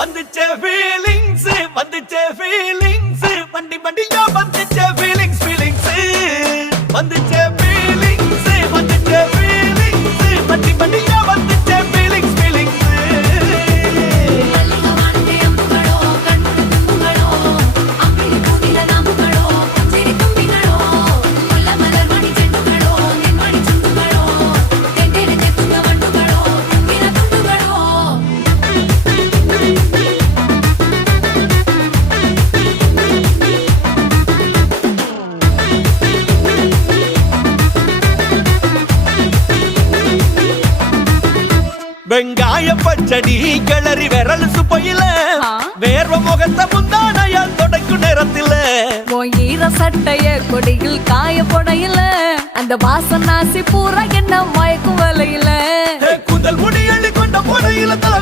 வந்துச்சே feelings வந்துச்சே feelings வண்டி வண்டியா வந்துச்சே feelings feelings வந்துச்சே feelings வந்துச்சே feelings வண்டி வண்டியா வந்துச்சே ஃபீலிங்ஸ் ஃபீலிங்ஸ் வெங்காய பச்சடி கிளறி விரல் சுப்பையில வேர்வ முகத்த முந்தானையால் தொடக்கும் நேரத்தில ஈர சட்டைய கொடியில் காய பொடையில அந்த வாசனாசி பூரா என்ன மயக்கும் வலையில குந்தல் முடியள்ளி கொண்ட பொடையில தலைவரி